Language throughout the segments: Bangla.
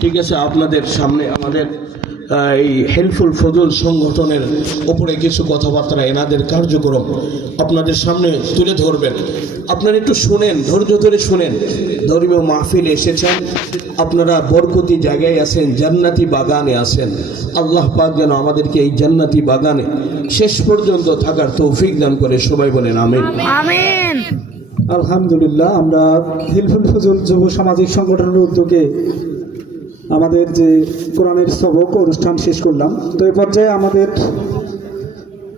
ঠিক আছে আপনাদের সামনে আমাদের এই হেল্পফুল ফজল সংগঠনের ওপরে কিছু কথাবার্তা এনাদের কার্যক্রম আপনাদের সামনে তুলে ধরবেন। আপনারা একটু শুনেন ধৈর্য ধরে শুনেন। ধর্মীয় মাহফিল এসেছেন আপনারা বরকতি জায়গায় আছেন জান্নাতি বাগানে আছেন। আল্লাহ পাক যেন আমাদেরকে এই জান্নাতি বাগানে শেষ পর্যন্ত থাকার তৌফিক দান করে সবাই বলেন আমিন। আমিন। আলহামদুলিল্লাহ আমরা হিলফুল ফজল যুব সামাজিক সংগঠনের উদ্যোগে আমাদের যে কোরআনের সবক অনুষ্ঠান শেষ করলাম। তো এই পর্যায়ে আমাদের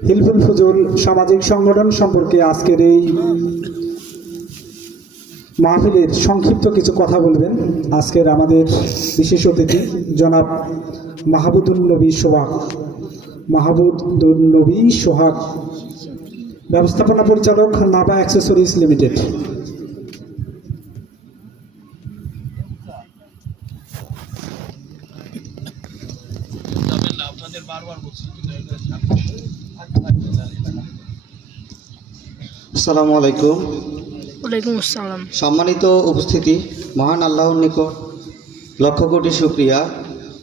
হিলফুল ফজল সামাজিক সংগঠন সম্পর্কে আজকের এই মাহফিলের সংক্ষিপ্ত কিছু কথা বলবেন। আজকের আমাদের বিশেষ অতিথি জনাব মাহবুদুল নবী সোহাগ। মাহবুদুল নবী সোহাগ, ব্যবস্থাপনা পরিচালক নাবা অ্যাক্সেসরিজ লিমিটেড। আসসালামু আলাইকুম। ওয়ালাইকুম আসসালাম। সম্মানিত উপস্থিতি মহান আল্লাহর নিকট লক্ষ কোটি শুক্রিয়া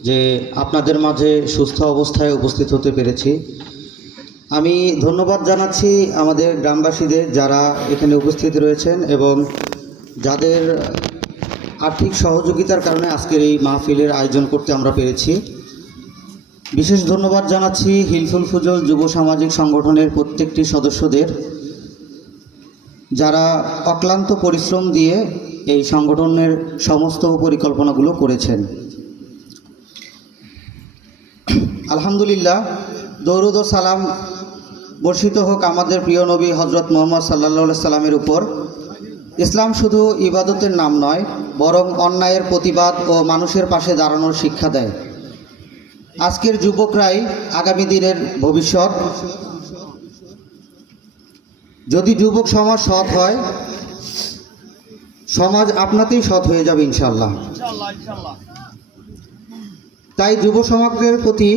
যে আপনাদের মাঝে সুস্থ অবস্থায় উপস্থিত হতে পেরেছি। আমি ধন্যবাদ জানাচ্ছি আমাদের গ্রামবাসীদের যারা এখানে উপস্থিত রয়েছেন এবং যাদের আর্থিক সহযোগিতার কারণে আজকের এই মাহফিলের আয়োজন করতে আমরা পেরেছি। বিশেষ ধন্যবাদ জানাচ্ছি হিলফুল ফুজল যুব সামাজিক সংগঠনের প্রত্যেকটি সদস্যদের যারা অক্লান্ত পরিশ্রম দিয়ে এই সংগঠনের সমস্ত পরিকল্পনাগুলো করেছেন। আলহামদুলিল্লাহ, দৌরুদ ও সালাম বর্ষিত হোক আমাদের প্রিয় নবী হজরত মোহাম্মদ সাল্লা সাল্লামের উপর। ইসলাম শুধু ইবাদতের নাম নয়, বরং অন্যায়ের প্রতিবাদ ও মানুষের পাশে দাঁড়ানোর শিক্ষা দেয়। আজকের যুবকরাই আগামী দিনের ভবিষ্যৎ। যদি যুবক সমাজ সৎ হয় সমাজ আপনাতেই সৎ হয়ে যাবে ইনশাল্লাহ তাই যুব সমাজের প্রতি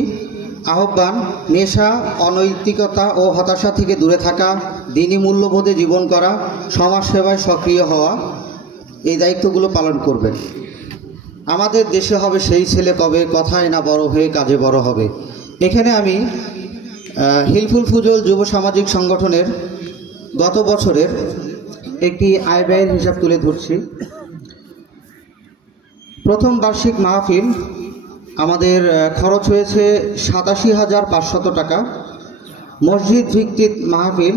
আহ্বান নেশা অনৈতিকতা ও হতাশা থেকে দূরে থাকা দিনী মূল্যবোধে জীবন করা সমাজ সেবায় সক্রিয় হওয়া এই দায়িত্বগুলো পালন করবেন। আমাদের দেশে হবে সেই ছেলে কবে? কথায় না বড় হয়ে কাজে বড় হবে। এখানে আমি হিলফুল ফুজল যুব সামাজিক সংগঠনের গত বছরের একটি আয় ব্যয়ের হিসাব তুলে ধরছি। প্রথম বার্ষিক মাহফিল আমাদের খরচ হয়েছে সাতাশি হাজার পাঁচশত টাকা। মসজিদ ভিত্তিক মাহফিল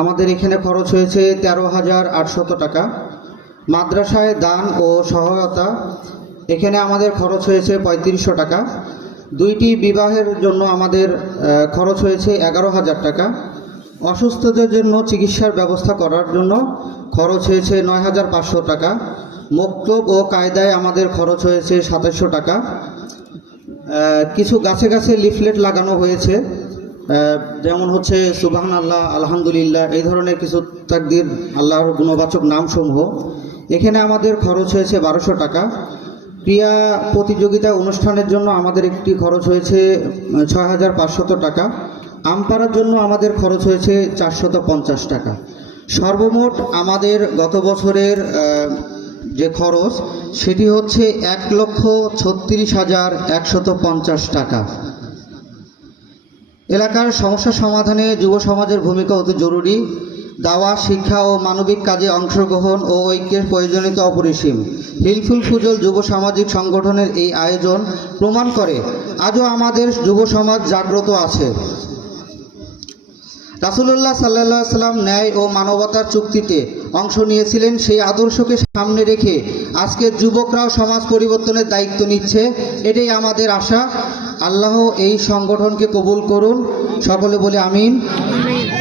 আমাদের এখানে খরচ হয়েছে তেরো হাজার আটশত টাকা। মাদ্রাসায় দান ও সহায়তা এখানে আমাদের খরচ হয়েছে পঁয়ত্রিশশো টাকা। দুইটি বিবাহের জন্য আমাদের খরচ হয়েছে এগারো হাজার টাকা। অসুস্থদের জন্য চিকিৎসার ব্যবস্থা করার জন্য খরচ হয়েছে নয় হাজার পাঁচশো টাকা। মক্তব ও কায়দায় আমাদের খরচ হয়েছে সাতাশশো টাকা। কিছু গাছে গাছে লিফলেট লাগানো হয়েছে। যেমন হচ্ছে সুবাহান আল্লাহ আলহামদুলিল্লাহ, এই ধরনের কিছু তাকদির, আল্লাহর গুণবাচক নামসমূহ। এখানে আমাদের খরচ হয়েছে বারোশো টাকা। ক্রিয়া প্রতিযোগিতা অনুষ্ঠানের জন্য আমাদের একটি খরচ হয়েছে ছয় হাজার পাঁচশত টাকা। আমপাড়ার জন্য আমাদের খরচ হয়েছে চারশত পঞ্চাশ টাকা। সর্বমোট আমাদের গত বছরের যে খরচ, সেটি হচ্ছে এক লক্ষ ছত্রিশ হাজার একশত পঞ্চাশ টাকা। এলাকার সমস্যা সমাধানে যুব সমাজের ভূমিকা অতি জরুরি। দাওয়া, শিক্ষা ও মানবিক কাজে অংশগ্রহণ ও ঐক্যের প্রয়োজনীয়তা অপরিসীম। হিলফুল ফুজল যুব সামাজিক সংগঠনের এই আয়োজন প্রমাণ করে আজও আমাদের যুব সমাজ জাগ্রত আছে। রাসুলুল্লাহ সাল্লাহ সাল্লাম ন্যায় ও মানবতার চুক্তিতে অংশ নিয়েছিলেন, সেই আদর্শকে সামনে রেখে আজকের যুবকরাও সমাজ পরিবর্তনের দায়িত্ব নিচ্ছে, এটাই আমাদের আশা। আল্লাহ এই সংগঠনকে কবুল করুন। সকলে বলে আমিন।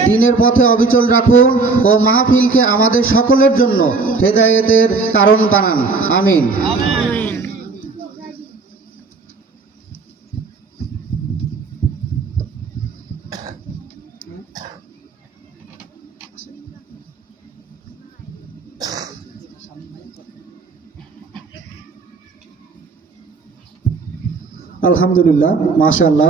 দিনের পথে অবিচল রাখুন ও মাহফিলকে আমাদের সকলের জন্য হেদায়েতের কারণ বানান। আমিন। আলহামদুলিল্লাহ, মাশাআল্লাহ।